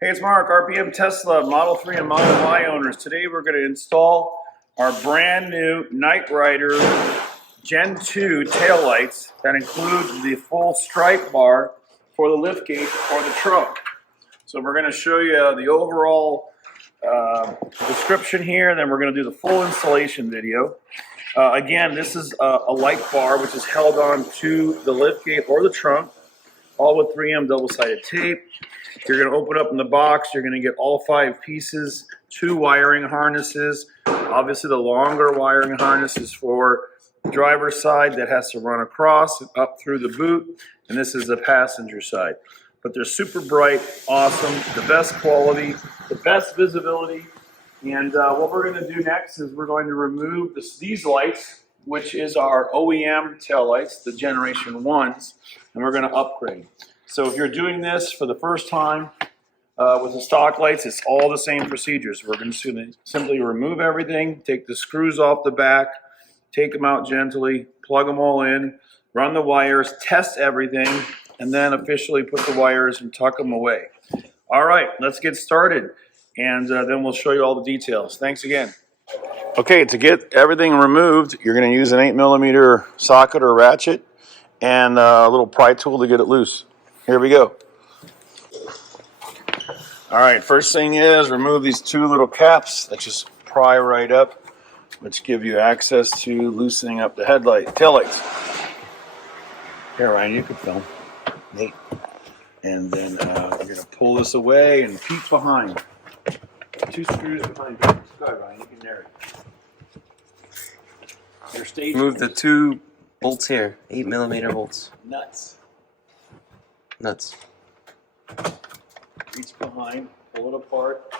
Hey, it's Mark, RPM Tesla, Model 3 and Model Y owners. Today we're going to install our brand new Knight-Rider Gen 2 taillights that include the full stripe bar for the liftgate for the trunk. So we're going to show you the overall description here, and then we're going to do the full installation video. Again, this is a light bar which is held on to the liftgate or the trunk, all with 3M double-sided tape. You're going to open up in the box. You're going to get all 5 pieces, 2 wiring harnesses. Obviously, the longer wiring harness is for the driver's side that has to run across and up through the boot, and this is the passenger side. But they're super bright, awesome, the best quality, the best visibility. And what we're going to do next is we're going to remove these lights, which is our OEM taillights, the Generation 1s, and we're going to upgrade. So if you're doing this for the first time with the stock lights, it's all the same procedures. We're going to simply remove everything, take the screws off the back, take them out gently, plug them all in, run the wires, test everything, and then officially put the wires and tuck them away. All right, let's get started, and then we'll show you all the details. Thanks again. Okay, to get everything removed, you're going to use an 8mm socket or ratchet and a little pry tool to get it loose. Here we go. All right, first thing is remove these 2 little caps that just pry right up, which give you access to loosening up the taillights. Here, Ryan, you can film. Nate. And then we're going to pull this away and peek behind. 2 screws behind. Go ahead, Ryan, you can narrate. Your stage. Move the 2 bolts here, 8mm bolts. Nuts. Reach behind, pull it apart.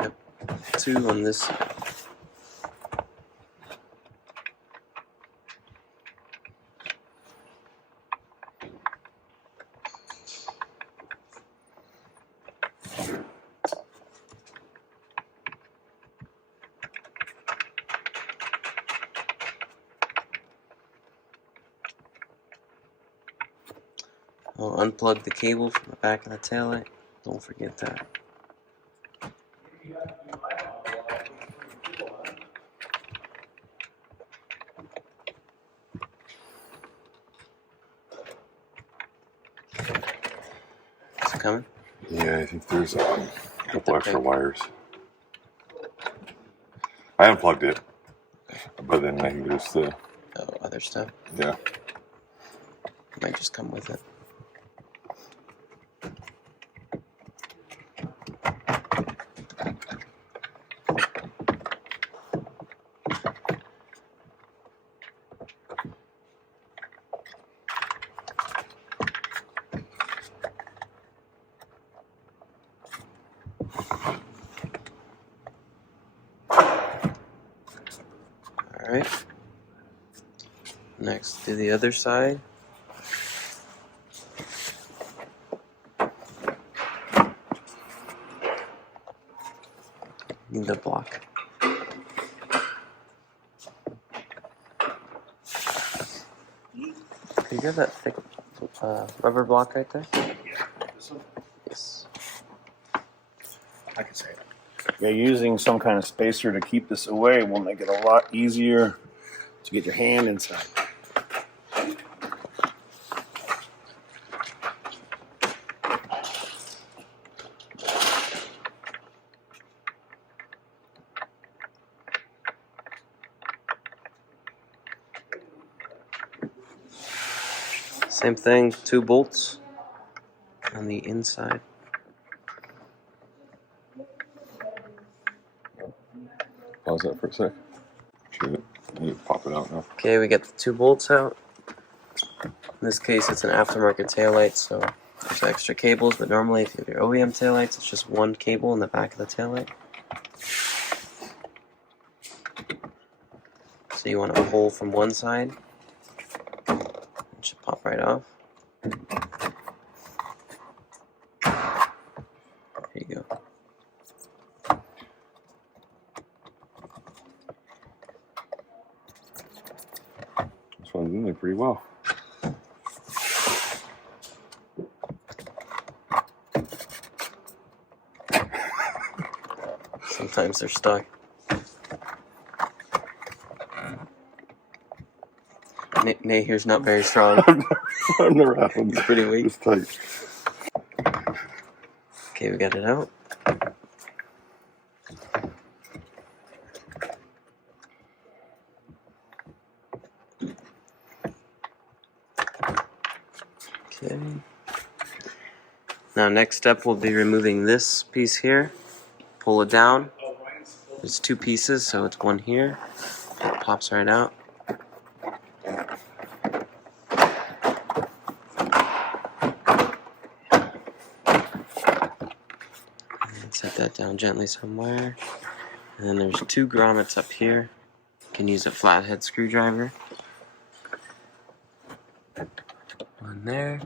Yep. 2 on this side. I'll unplug the cable from the back of the taillight. Don't forget that. Is it coming? Yeah, I think there's a couple extra wires. I unplugged it, but then I think there's the other stuff. Yeah. It might just come with it. Alright, next do the other side. Need the block. Can you grab that thick rubber block right there? Yeah, this one? Yes. I can say it. Yeah, using some kind of spacer to keep this away will make it a lot easier to get your hand inside. Same thing, 2 bolts on the inside. Pause that for a sec. Should you pop it out now? Okay, we get the 2 bolts out. In this case, it's an aftermarket taillight, so there's extra cables, but normally if you have your OEM taillights, it's just 1 cable in the back of the taillight. So you want to pull from one side. It should pop right off. There you go. This one's in there pretty well. Sometimes they're stuck. Nate here's not very strong. I've never had one. It's pretty weak. It's tight. Okay, we got it out. Okay. Now next step will be removing this piece here. Pull it down. There's two pieces, so it's one here. It pops right out. And set that down gently somewhere. And then there's two grommets up here. You can use a flathead screwdriver. One there.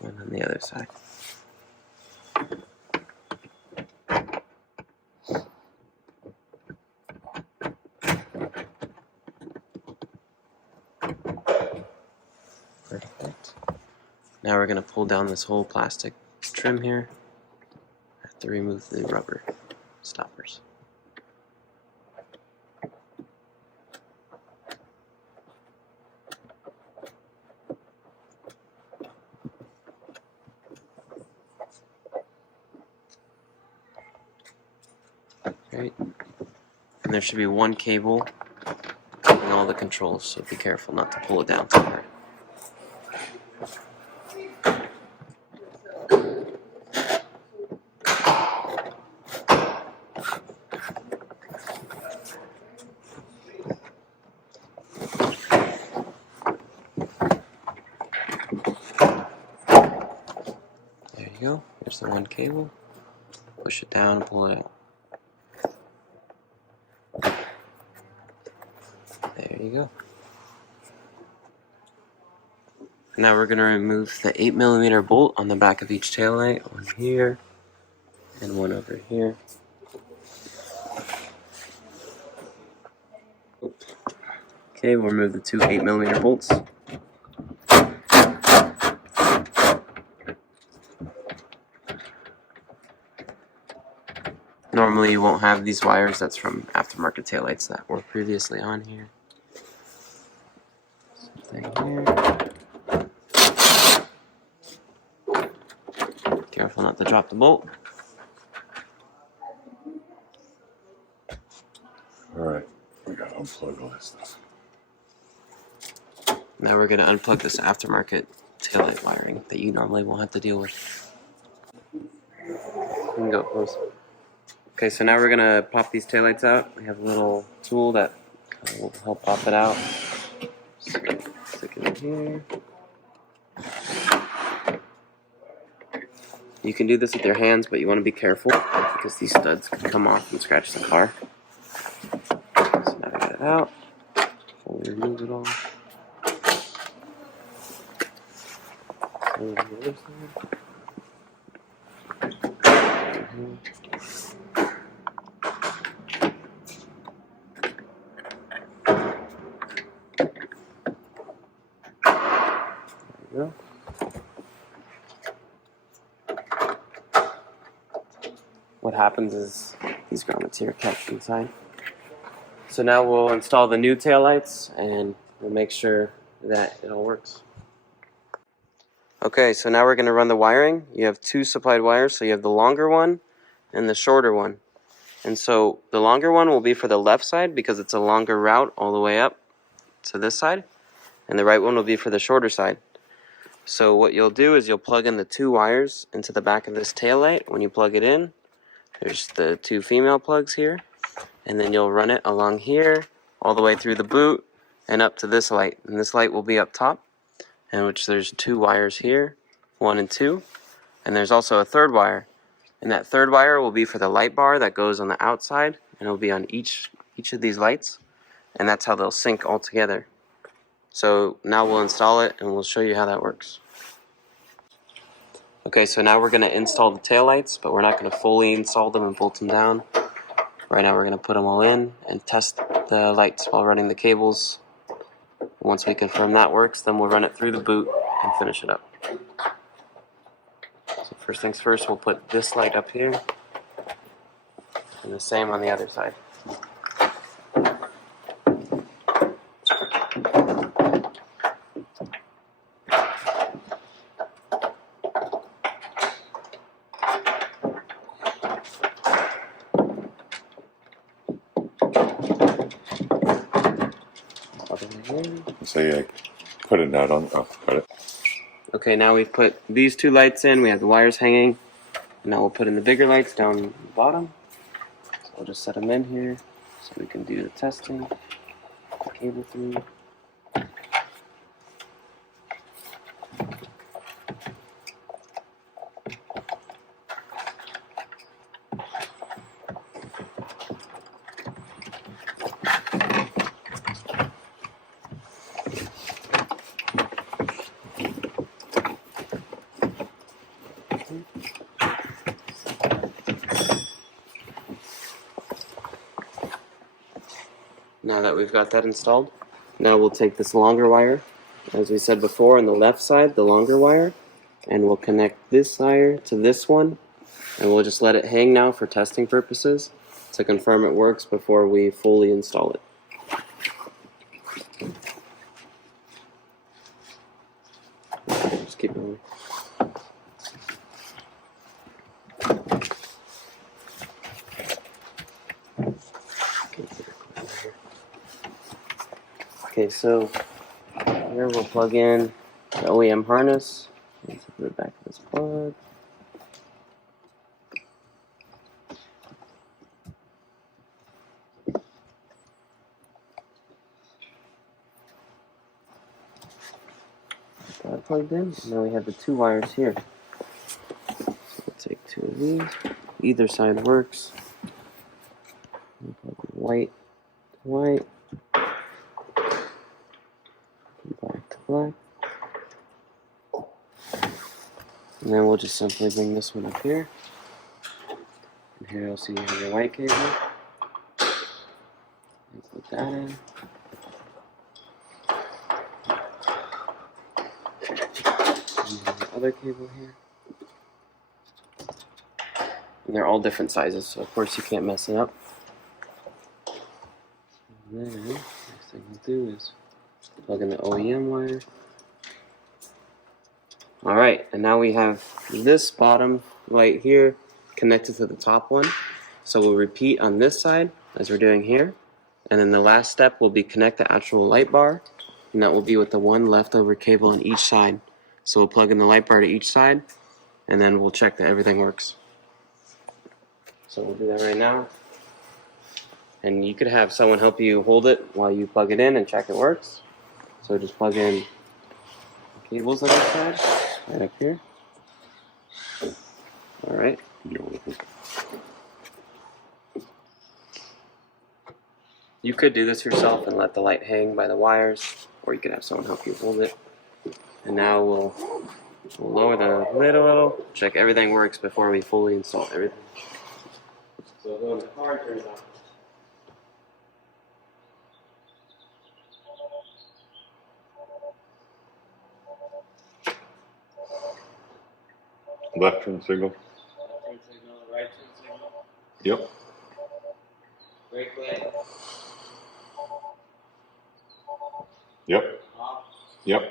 One on the other side. Perfect. Now we're going to pull down this whole plastic trim here. I have to remove the rubber stoppers. Right. And there should be one cable covering all the controls, so be careful not to pull it down too hard. There you go. There's the one cable. Push it down and pull it out. There you go. Now we're going to remove the 8mm bolt on the back of each taillight. One here and one over here. Okay, we'll remove the two 8mm bolts. Normally you won't have these wires, that's from aftermarket taillights that were previously on here. Same thing here. Careful not to drop the bolt. Alright, we gotta unplug all this stuff. Now we're going to unplug this aftermarket taillight wiring that you normally won't have to deal with. You can go close. Okay, so now we're going to pop these taillights out. We have a little tool that will help pop it out. So, stick it in here. You can do this with your hands, but you want to be careful because these studs can come off and scratch the car. So now I got it out. Fully remove it all. Same on the other side. There you go. What happens is these grommets here catch inside. So now we'll install the new taillights and we'll make sure that it all works. Okay, so now we're going to run the wiring. You have two supplied wires, so you have the longer one and the shorter one. And so the longer one will be for the left side because it's a longer route all the way up to this side. And the right one will be for the shorter side. So what you'll do is you'll plug in the two wires into the back of this taillight. When you plug it in, there's the two female plugs here. And then you'll run it along here, all the way through the boot, and up to this light. And this light will be up top, in which there's two wires here, 1 and 2. And there's also a third wire. And that third wire will be for the light bar that goes on the outside, and it'll be on each of these lights. And that's how they'll sync all together. So now we'll install it and we'll show you how that works. Okay, so now we're going to install the taillights, but we're not going to fully install them and bolt them down. Right now we're going to put them all in and test the lights while running the cables. Once we confirm that works, then we'll run it through the boot and finish it up. First things first, we'll put this light up here, and the same on the other side. So put a nut on. Oh, got it. Okay, now we've put these two lights in. We have the wires hanging. Now we'll put in the bigger lights down the bottom. So we'll just set them in here so we can do the testing. The cable through. Now that we've got that installed, now we'll take this longer wire, as we said before, on the left side, the longer wire, and we'll connect this wire to this one, and we'll just let it hang now for testing purposes to confirm it works before we fully install it. Just keep it going. Okay, so here we'll plug in the OEM harness into the back of this plug. Got it plugged in. Now we have the two wires here. So we'll take two of these. Either side works. We'll plug white to white. Black to black. And then we'll just simply bring this one up here. And here you'll see you have your white cable. And put that in. And then the other cable here. And they're all different sizes, so of course you can't mess it up. And then, next thing we'll do is plug in the OEM wire. Alright, and now we have this bottom light here connected to the top one. So we'll repeat on this side as we're doing here. And then the last step will be connect the actual light bar. And that will be with the one leftover cable on each side. So we'll plug in the light bar to each side. And then we'll check that everything works. So we'll do that right now. And you could have someone help you hold it while you plug it in and check it works. So just plug in the cables on this side, right up here. Alright. You could do this yourself and let the light hang by the wires, or you could have someone help you hold it. And now we'll lower the lid a little, check everything works before we fully install everything. So we'll go in the car and turn it on. Left turn signal. Left turn signal, right turn signal. Yep. Brake light. Yep. Off. Yep.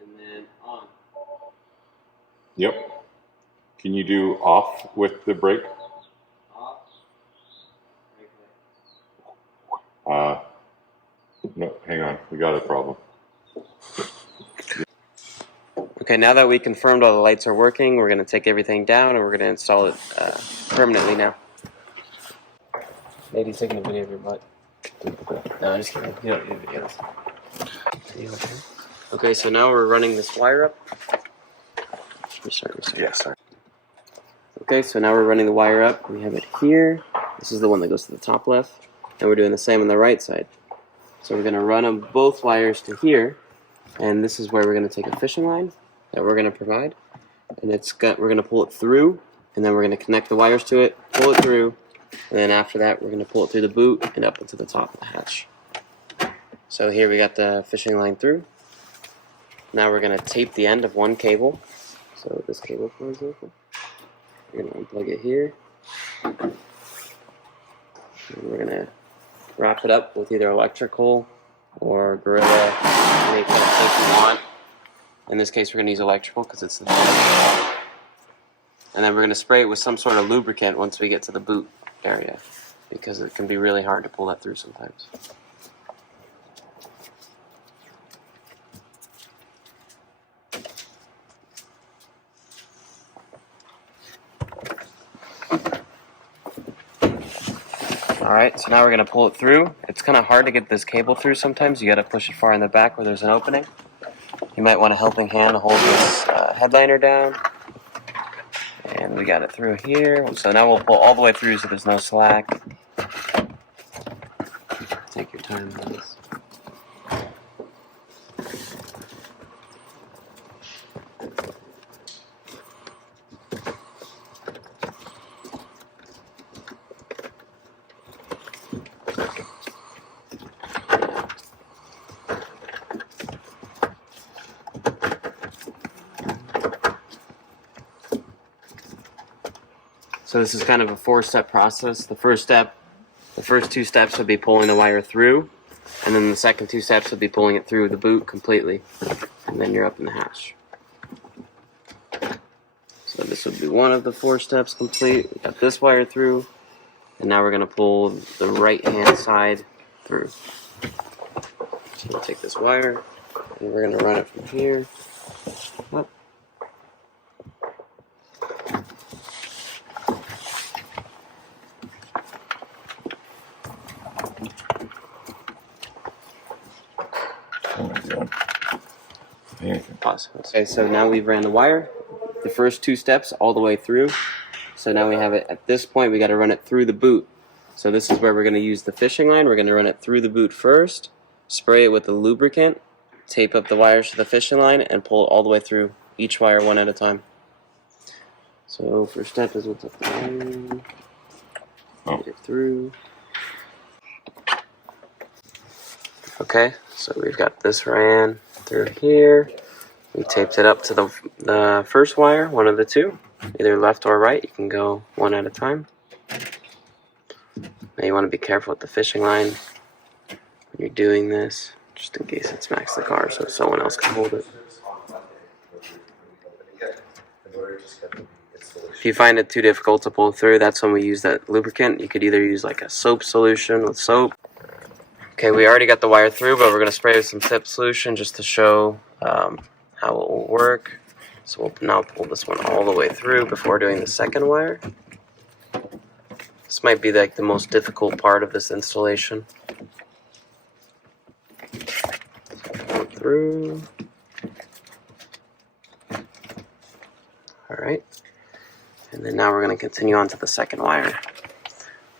And then on. Yep. Can you do off with the brake? Off. Brake light. No, hang on. We got a problem. Okay, now that we confirmed all the lights are working, we're going to take everything down and we're going to install it permanently now. Lady's taking a video of your butt. No, I'm just kidding. You don't need videos. Okay, so now we're running this wire up. Restart. Yeah, sorry. Okay, so now we're running the wire up. We have it here. This is the one that goes to the top left. And we're doing the same on the right side. So we're going to run them both wires to here. And this is where we're going to take a fishing line that we're going to provide. And we're going to pull it through. And then we're going to connect the wires to it, pull it through. And then after that, we're going to pull it through the boot and up into the top of the hatch. So here we got the fishing line through. Now we're going to tape the end of one cable. So this cable goes over. We're going to unplug it here. And we're going to wrap it up with either electrical or Gorilla, any kind of tape you want. In this case, we're going to use electrical because it's the best. And then we're going to spray it with some sort of lubricant once we get to the boot area, because it can be really hard to pull that through sometimes. Alright, so now we're going to pull it through. It's kind of hard to get this cable through sometimes. You got to push it far in the back where there's an opening. You might want a helping hand to hold this headliner down. And we got it through here. So now we'll pull all the way through so there's no slack. Take your time with this. So this is kind of a 4-step process. The first two steps would be pulling the wire through, and then the second 2 steps would be pulling it through the boot completely, and then you're up in the hash. So this would be one of the 4 steps complete. We got this wire through, and now we're going to pull the right-hand side through. So we'll take this wire, and we're going to run it from here up. Pause. Okay, so now we've ran the wire, the first 2 steps all the way through. So now we have it, at this point we got to run it through the boot. So this is where we're going to use the fishing line. We're going to run it through the boot first, spray it with the lubricant, tape up the wires to the fishing line, and pull it all the way through, each wire one at a time. So first step is what's up the line, get it through. Okay, so we've got this ran through here. We taped it up to the first wire, one of the 2, either left or right. You can go one at a time. Now you want to be careful with the fishing line when you're doing this, just in case it smacks the car so someone else can hold it. If you find it too difficult to pull through, that's when we use that lubricant. You could either use like a soap solution with soap. Okay, we already got the wire through, but we're going to spray with some tip solution just to show how it will work. So we'll now pull this one all the way through before doing the second wire. This might be like the most difficult part of this installation. Pull it through. Alright. And then now we're going to continue on to the second wire.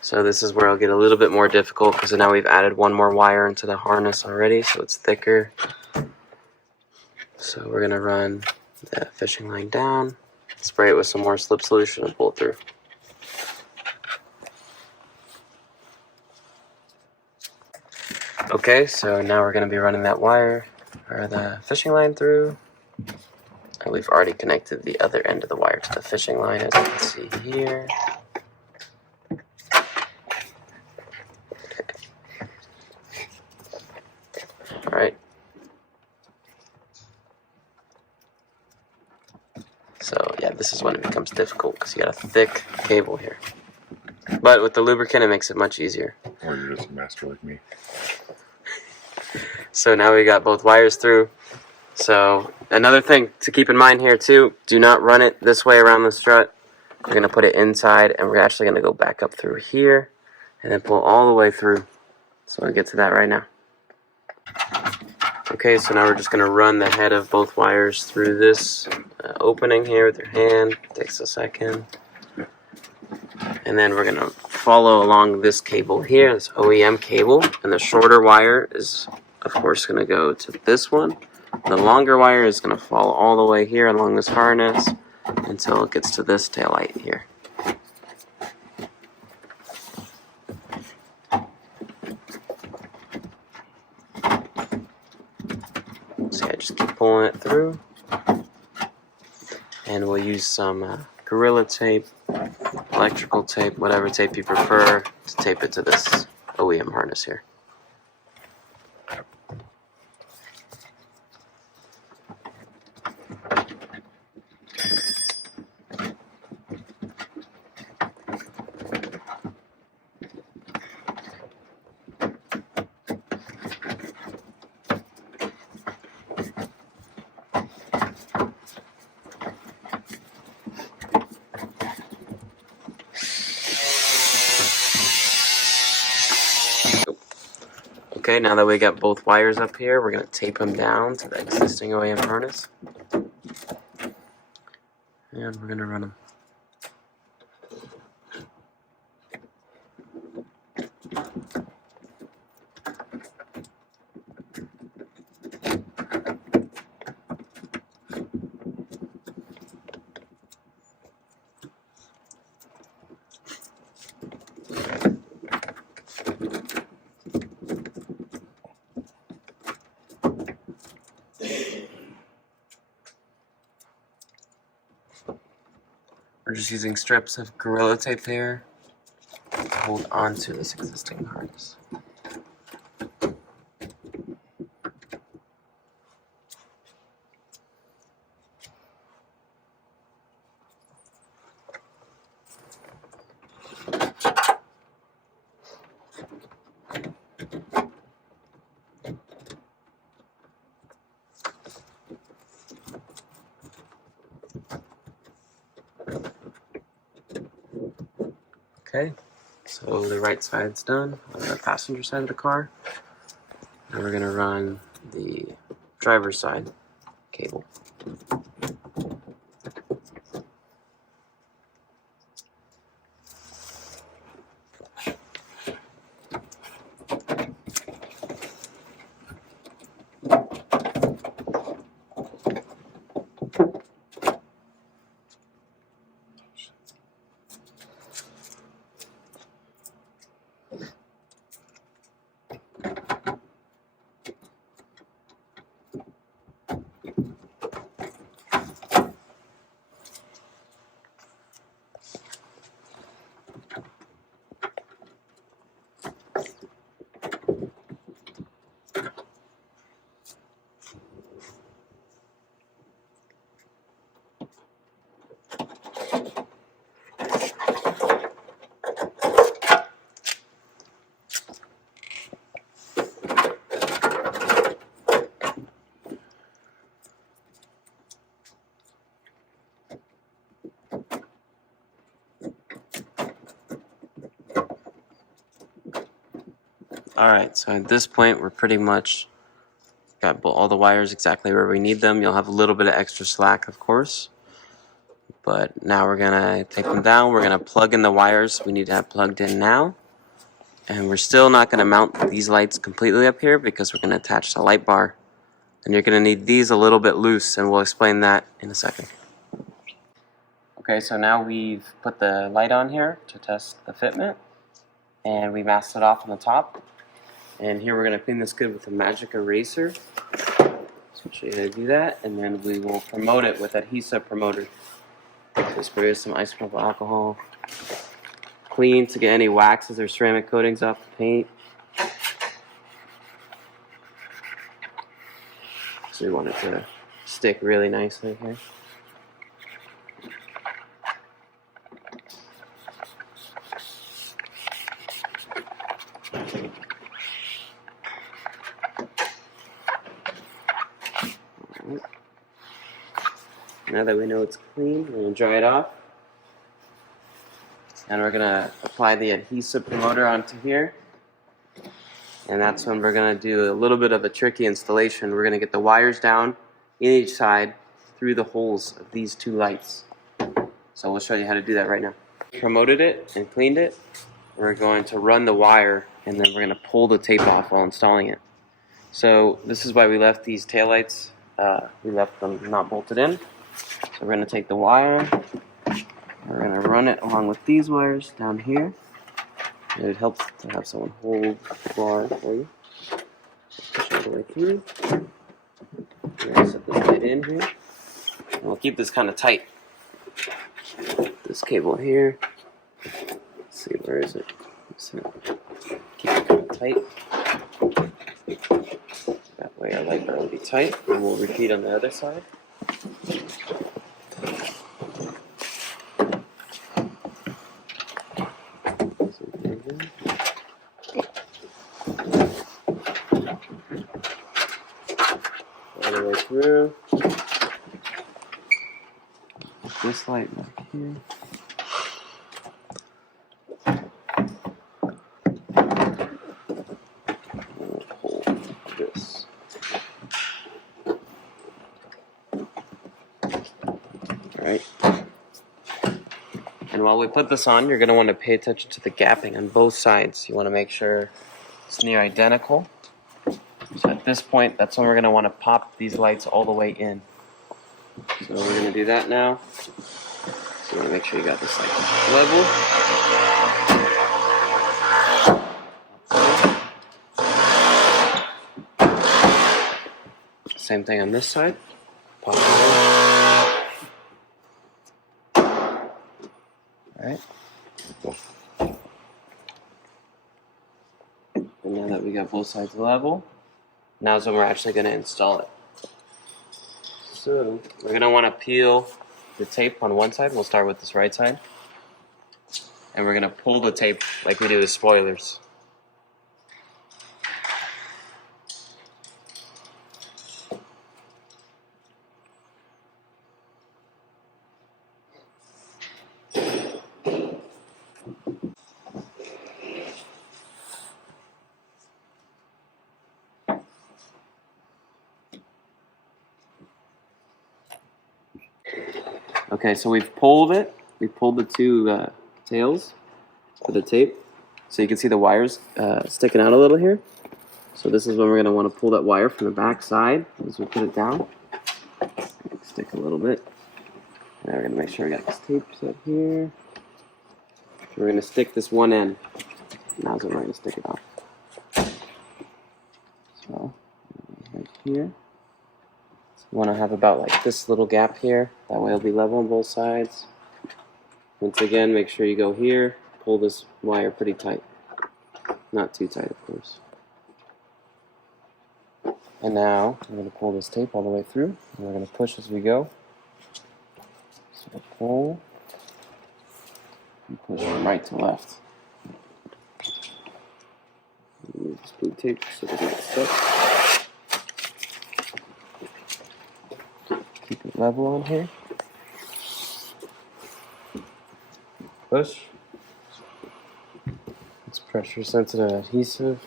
So this is where it'll get a little bit more difficult because now we've added one more wire into the harness already, so it's thicker. So we're going to run the fishing line down, spray it with some more slip solution, and pull it through. Okay, so now we're going to be running that wire, or the fishing line through. And we've already connected the other end of the wire to the fishing line, as you can see here. Alright. So yeah, this is when it becomes difficult because you got a thick cable here. But with the lubricant, it makes it much easier. Or you're just a master like me. So now we got both wires through. So another thing to keep in mind here too, do not run it this way around the strut. We're going to put it inside, and we're actually going to go back up through here and then pull all the way through. So I'll get to that right now. Okay, so now we're just going to run the head of both wires through this opening here with your hand. It takes a second. And then we're going to follow along this cable here, this OEM cable. And the shorter wire is, of course, going to go to this one. The longer wire is going to follow all the way here along this harness until it gets to this taillight here. So yeah, just keep pulling it through. And we'll use some Gorilla Tape, electrical tape, whatever tape you prefer to tape it to this OEM harness here. Okay, now that we got both wires up here, we're going to tape them down to the existing OEM harness. And we're going to run them. We're just using strips of Gorilla Tape here to hold onto this existing harness. Okay, so the right side's done on the passenger side of the car. Now we're going to run the driver's side cable. Alright, so at this point we're pretty much got all the wires exactly where we need them. You'll have a little bit of extra slack, of course. But now we're going to take them down. We're going to plug in the wires we need to have plugged in now. And we're still not going to mount these lights completely up here because we're going to attach the light bar. And you're going to need these a little bit loose, and we'll explain that in a second. Okay, so now we've put the light on here to test the fitment. And we masked it off on the top. And here we're going to clean this good with a magic eraser. So I'll show you how to do that. And then we will promote it with adhesive promoter. So spray some isopropyl alcohol. Clean to get any waxes or ceramic coatings off the paint. So we want it to stick really nicely here. Now that we know it's clean, we're going to dry it off. And we're going to apply the adhesive promoter onto here. And that's when we're going to do a little bit of a tricky installation. We're going to get the wires down in each side through the holes of these two lights. So we'll show you how to do that right now. Promoted it and cleaned it. We're going to run the wire and then we're going to pull the tape off while installing it. So this is why we left these taillights. We left them not bolted in. So we're going to take the wire, we're going to run it along with these wires down here. It would help to have someone hold the bar for you. Push all the way through. We're going to set this light in here. And we'll keep this kind of tight. this cable here. Let's see, where is it? So keep it kind of tight. That way our light bar will be tight, and we'll repeat on the other side. All the way through. This light back here. We'll pull this. Alright. And while we put this on, you're going to want to pay attention to the gapping on both sides. You want to make sure it's near identical. So at this point, that's when we're going to want to pop these lights all the way in. So we're going to do that now. So you want to make sure you got this like level. Same thing on this side. Pop it in. Alright. And now that we got both sides level, now's when we're actually going to install it. So we're going to want to peel the tape on one side. We'll start with this right side. And we're going to pull the tape like we do with spoilers. Okay, so we've pulled it. We pulled the two tails for the tape. So you can see the wires sticking out a little here. So this is when we're going to want to pull that wire from the back side as we put it down. Stick a little bit. Now we're going to make sure we got this tape set here. We're going to stick this one end. Now's when we're going to stick it off. So, right here. You want to have about like this little gap here. That way it'll be level on both sides. Once again, make sure you go here. Pull this wire pretty tight. Not too tight, of course. And now we're going to pull this tape all the way through. And we're going to push as we go. So pull. And push from right to left. Move this blue tape so it doesn't get stuck. Keep it level on here. Push. It's pressure sensitive adhesive.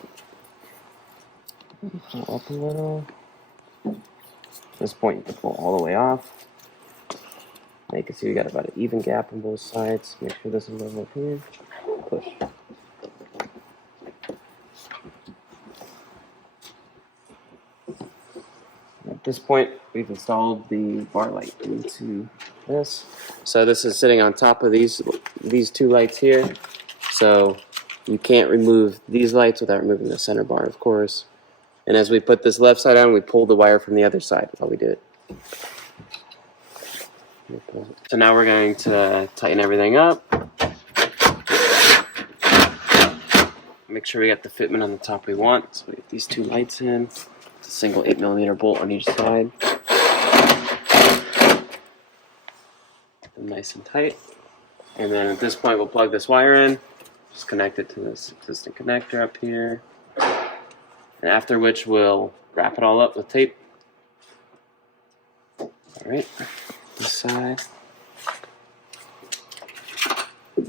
Pull up a little. At this point you can pull all the way off. Now you can see we got about an even gap on both sides. Make sure this is level here. Push. At this point, we've installed the bar light into this. So this is sitting on top of these two lights here. So you can't remove these lights without removing the center bar, of course. And as we put this left side on, we pull the wire from the other side while we do it. So now we're going to tighten everything up. Make sure we got the fitment on the top we want. So we get these two lights in. It's a single 8mm bolt on each side. Nice and tight. And then at this point we'll plug this wire in. Just connect it to this existing connector up here. And after which we'll wrap it all up with tape. Alright, this side. There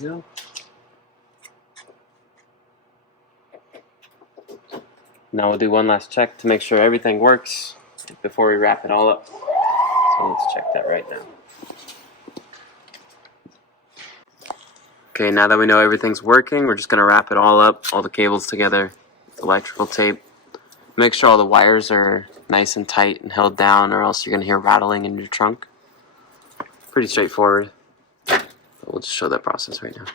we go. Now we'll do one last check to make sure everything works before we wrap it all up. So let's check that right now. Okay, now that we know everything's working, we're just going to wrap it all up, all the cables together, with electrical tape. Make sure all the wires are nice and tight and held down, or else you're going to hear rattling in your trunk. Pretty straightforward. But we'll just show that process right now.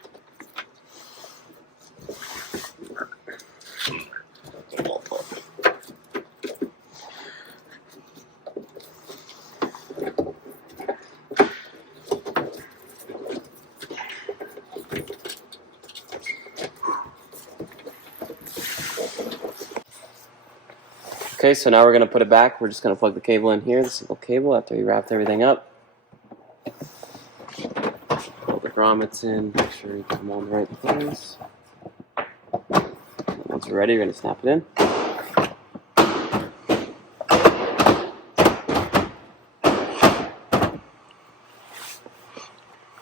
Okay, so now we're going to put it back. We're just going to plug the cable in here, the single cable, after we wrapped everything up. Pull the grommets in, make sure you get them all in the right place. Once we're ready, we're going to snap it in.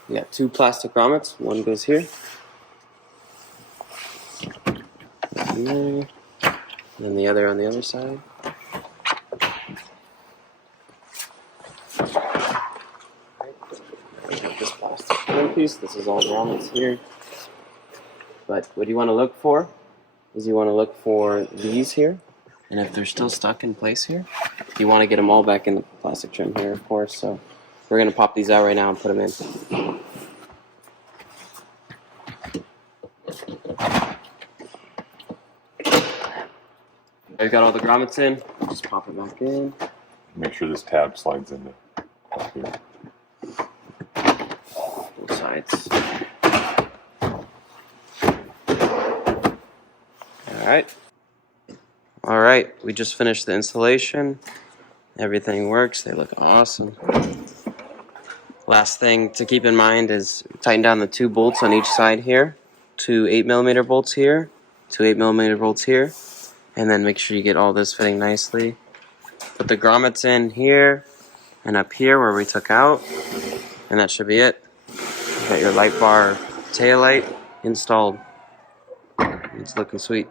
We got 2 plastic grommets. One goes here. In there. And then the other on the other side. This plastic one piece. This is all grommets here. But what you want to look for is you want to look for these here. And if they're still stuck in place here, you want to get them all back in the plastic trim here, of course. So we're going to pop these out right now and put them in. I've got all the grommets in. Just pop it back in. Make sure this tab slides into here. Both sides. All right. We just finished the installation. Everything works. They look awesome. Last thing to keep in mind is tighten down the 2 bolts on each side here. 2 8mm bolts here. 2 8mm bolts here. And then make sure you get all this fitting nicely. Put the grommets in here and up here where we took out. And that should be it. You got your light bar tail light installed. It's looking sweet.